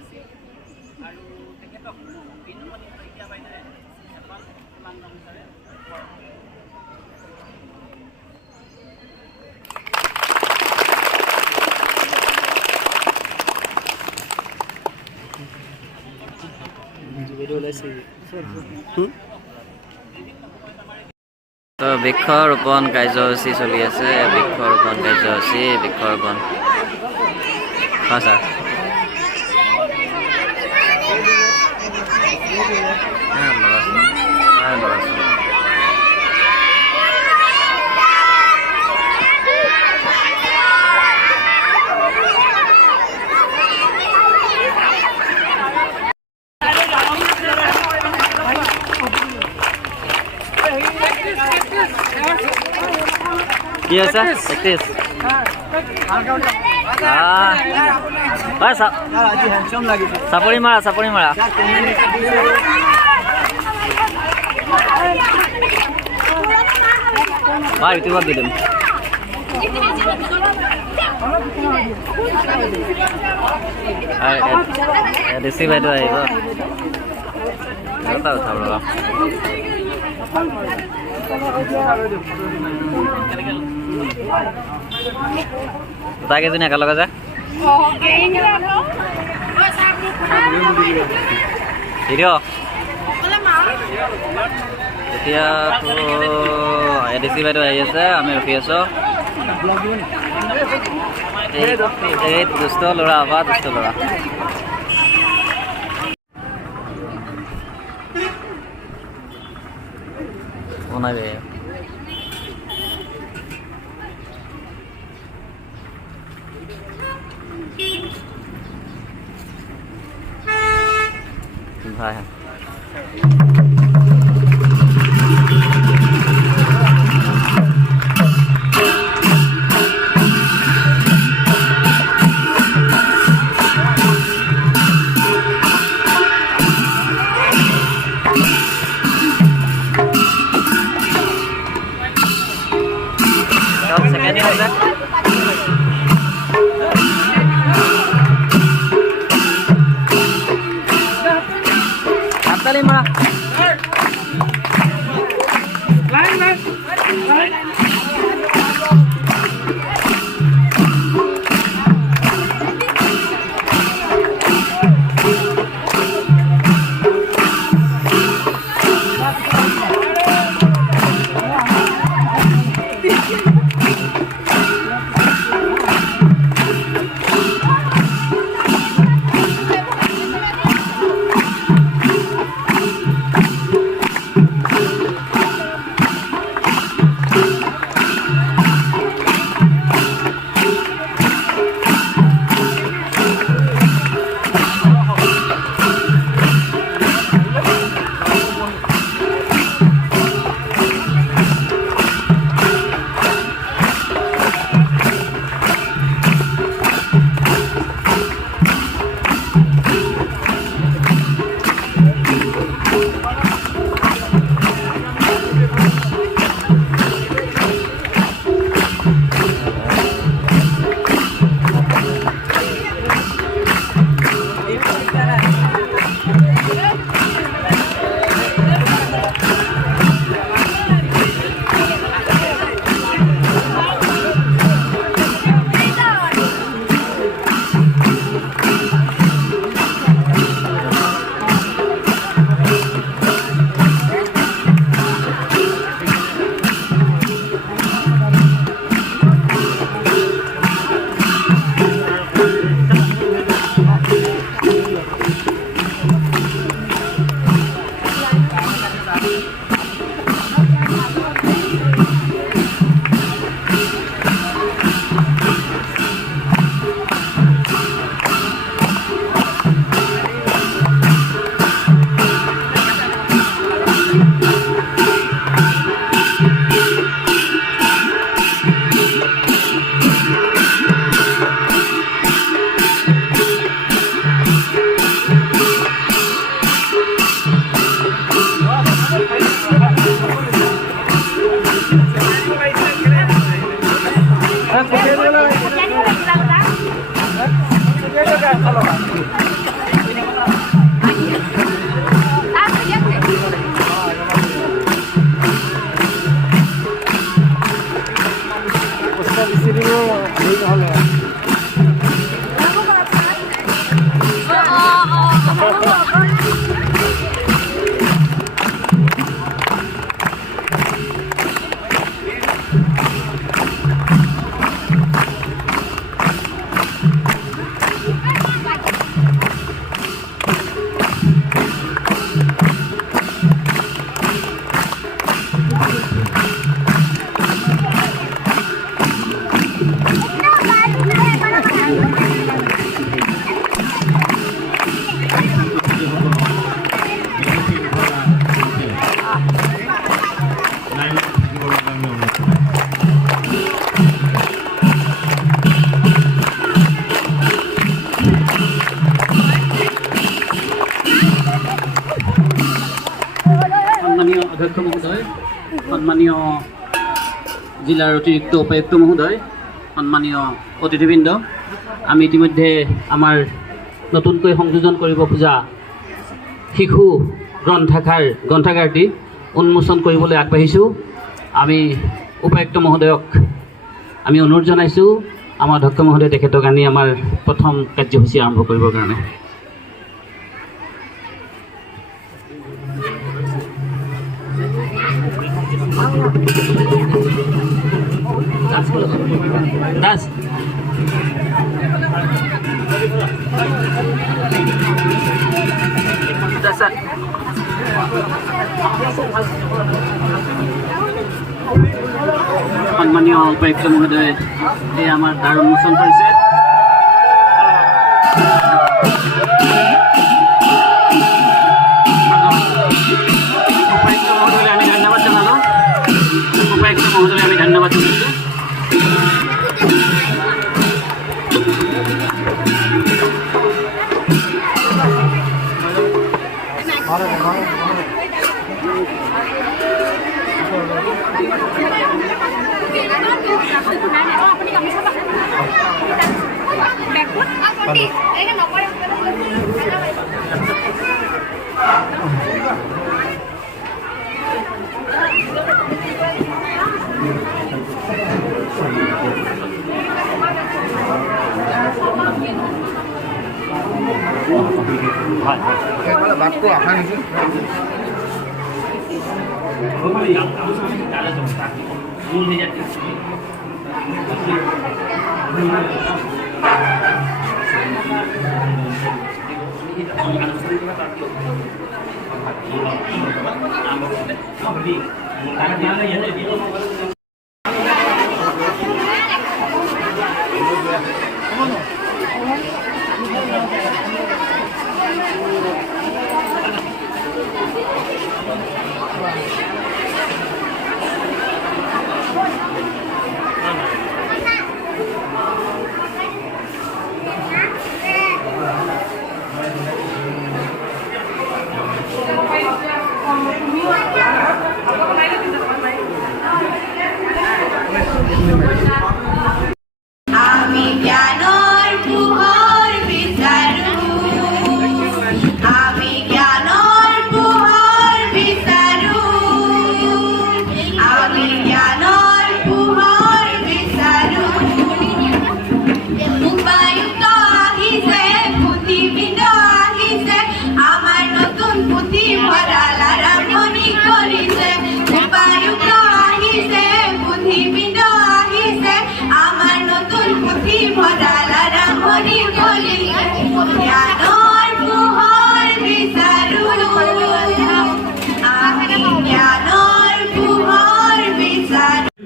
আছিল আৰু তেখেতক বিনুমণি শইকীয়া বাইদেৱে এখন কিমান গামোচাৰে তো বৃক্ষৰোপণ কাৰ্যসূচী চলি আছে বৃক্ষৰোপণ কাৰ্যসূচী বৃক্ষৰোপণ হয় ছাৰ কি আছে প্ৰেক্টিছ চাপৰি মাৰা ইউটিউবত দি দিম দেশী বাইদেউ আহিব উঠাব ৰবা গোটাইকেইজনী একেলগে যায় এতিয়াতো এডিচি বাইদেউ আহি আছে আমি ৰখি আছোঁ এই দুষ্ট ল'ৰা বা দুষ্ট ল'ৰা বনাবি ভাই সেকেন্ড আছে হাততালি মাৰা সম্মানীয় অধ্যক্ষ মহোদয়, সম্মানীয় জিলাৰ অতিৰিক্ত উপায়ুক্ত মহোদয়, সম্মানীয় অতিথিবৃন্দ, আমি ইতিমধ্যে আমাৰ নতুনকৈ সংযোজন কৰিব খোজা শিশু গ্ৰন্থাগাৰটি উন্মোচন কৰিবলৈ আগবাঢ়িছোঁ। আমি উপায়ুক্ত মহোদয়ক আমি অনুৰোধ জনাইছোঁ আমাৰ অধ্যক্ষ মহোদয় তেখেতক আনি আমাৰ প্ৰথম কাৰ্যসূচী আৰম্ভ কৰিবৰ কাৰণে। দাস সম্মানীয় উপায়ুক্ত মহোদয়ে এই আমাৰ দ্বাৰ উন্মোচন কৰিছে। উপায়ুক্ত মহোদয়লৈ আমি ধন্যবাদ জনালোঁ। উপায়ুক্ত মহোদয়লৈ আমি ধন্যবাদ জনাইছোঁ। বাটটো আশা নেকি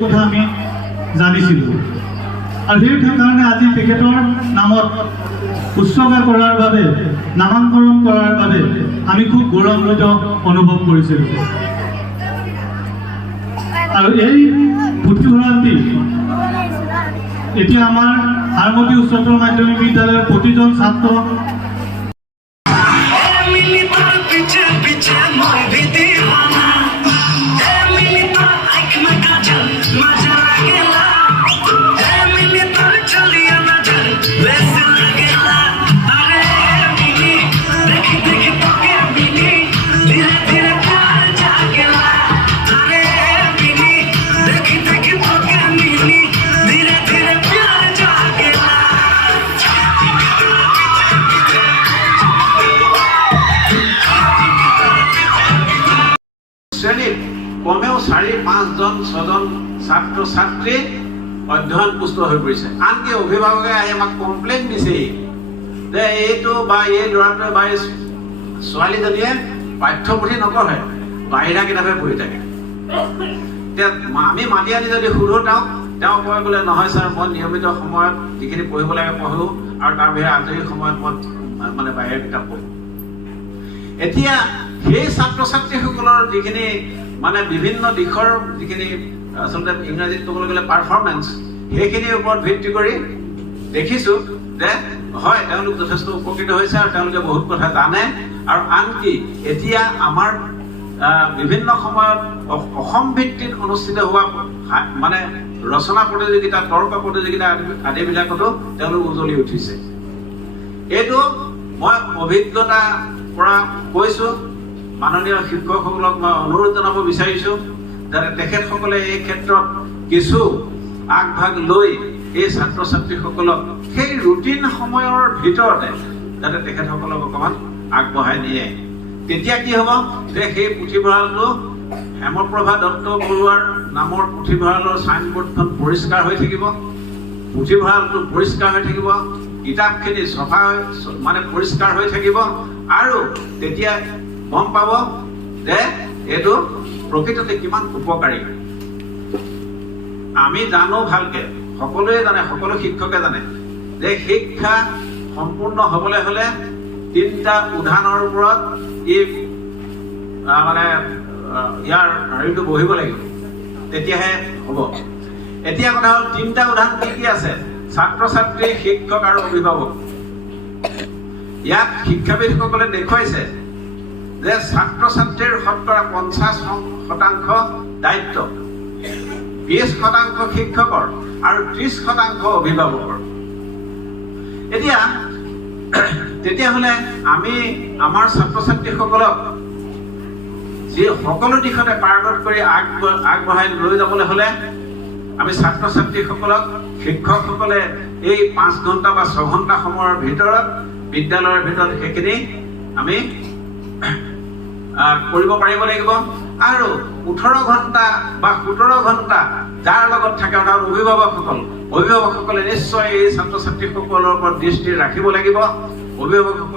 কথা আমি জানিছিলোঁ আৰু সেই কাৰণে আজি তেখেতৰ নামত উৎসৰ্গা কৰাৰ বাবে নামাকৰণ কৰাৰ বাবে আমি খুব গৌৰৱান্বিত অনুভৱ কৰিছিলোঁ। আৰু এই পুথিভঁৰালটি এতিয়া আমাৰ হাৰমতি উচ্চতৰ মাধ্যমিক বিদ্যালয়ৰ প্ৰতিজন ছাত্ৰ 5জন 6জন ছাত্ৰ ছাত্ৰী অধ্যয়ন পুষ্ট হৈ পৰিছে। আনকি অভিভাৱকে আহি আমাক কমপ্লেইন দিছে যে এইটো বা এই ল'ৰাটোৱে বা এই ছোৱালীজনীয়ে পাঠ্যপুথি নপঢ়ে, বাহিৰা কিতাপে পঢ়ি থাকে। এতিয়া আমি মাতি আনি যদি সুধো তেওঁ কয় বোলে নহয় ছাৰ, মই নিয়মিত সময়ত যিখিনি পঢ়িব লাগে পঢ়ো, আৰু তাৰ বাহিৰে আজৰি সময়ত মই মানে বাহিৰা কিতাপ পঢ়ো। এতিয়া সেই ছাত্ৰ ছাত্ৰীসকলৰ যিখিনি মানে বিভিন্ন দিশৰ যিখিনি আচলতে ইংৰাজীত ক'বলৈ গ'লে পাৰফৰ্মেঞ্চ, সেইখিনিৰ ওপৰত ভিত্তি কৰি দেখিছোঁ যে হয় তেওঁলোক যথেষ্ট উপকৃত হৈছে আৰু তেওঁলোকে বহুত কথা জানে। আৰু আনকি এতিয়া আমাৰ বিভিন্ন সময়ত অসম ভিত্তিত অনুষ্ঠিত হোৱা মানে ৰচনা প্ৰতিযোগিতা, তৰ্ক প্ৰতিযোগিতা আদিবিলাকতো তেওঁলোক উজলি উঠিছে। এইটো মই অভিজ্ঞতাৰ পৰা কৈছোঁ। মাননীয় শিক্ষকসকলক মই অনুৰোধ জনাব বিচাৰিছোঁ যাতে তেখেতসকলে এই ক্ষেত্ৰত কিছু আগভাগ লৈ এই ছাত্ৰ ছাত্ৰীসকলক সেই ৰুটিন সময়ৰ ভিতৰতে যাতে তেখেতসকলক অকণমান আগবঢ়াই নিয়ে। তেতিয়া কি হ'ব যে সেই পুথিভঁৰালটো হেমপ্ৰভা দত্ত বৰুৱাৰ নামৰ পুথিভঁৰালৰ চাইনবোৰ্ডখন পৰিষ্কাৰ হৈ থাকিব, পুথিভঁৰালটো পৰিষ্কাৰ হৈ থাকিব, কিতাপখিনি চফা মানে পৰিষ্কাৰ হৈ থাকিব, আৰু তেতিয়া গম পাব যে এইটো প্ৰকৃততে কিমান উপকাৰী। আমি জানো ভালকে, সকলোৱে জানে, সকলো শিক্ষকে জানে যে শিক্ষা সম্পূৰ্ণ হ'বলৈ হ'লে 3টা উধানৰ ওপৰত মানে ইয়াৰ হেৰিটো বহিব লাগিব, তেতিয়াহে হ'ব। এতিয়া কথা হ'ল 3টা উধান কি আছে? ছাত্ৰ ছাত্ৰী, শিক্ষক আৰু অভিভাৱক। ইয়াত শিক্ষাবিদসকলে দেখুৱাইছে যে ছাত্ৰ ছাত্ৰীৰ শতকৰা 50% দায়িত্ব, 20% শিক্ষকৰ আৰু 30% অভিভাৱকৰ। এতিয়া তেতিয়াহ'লে আমি আমাৰ ছাত্ৰ ছাত্ৰীসকলক যি সকলো দিশতে পাৰ্গত কৰি আগবঢ়াই লৈ যাবলৈ হ'লে আমি ছাত্ৰ ছাত্ৰীসকলক শিক্ষকসকলে এই 5 ঘণ্টা বা 6 ঘণ্টা সময়ৰ ভিতৰত বিদ্যালয়ৰ ভিতৰত সেইখিনি আমি কৰিব পাৰিব লাগিব। আৰু 18 ঘণ্টা বা 17 ঘণ্টা যাৰ লগত থাকে অৰ্থাৎ অভিভাৱকসকলে নিশ্চয় এই ছাত্ৰ ছাত্ৰীসকলৰ ওপৰত দৃষ্টি ৰাখিব লাগিব। অভিভাৱকসকল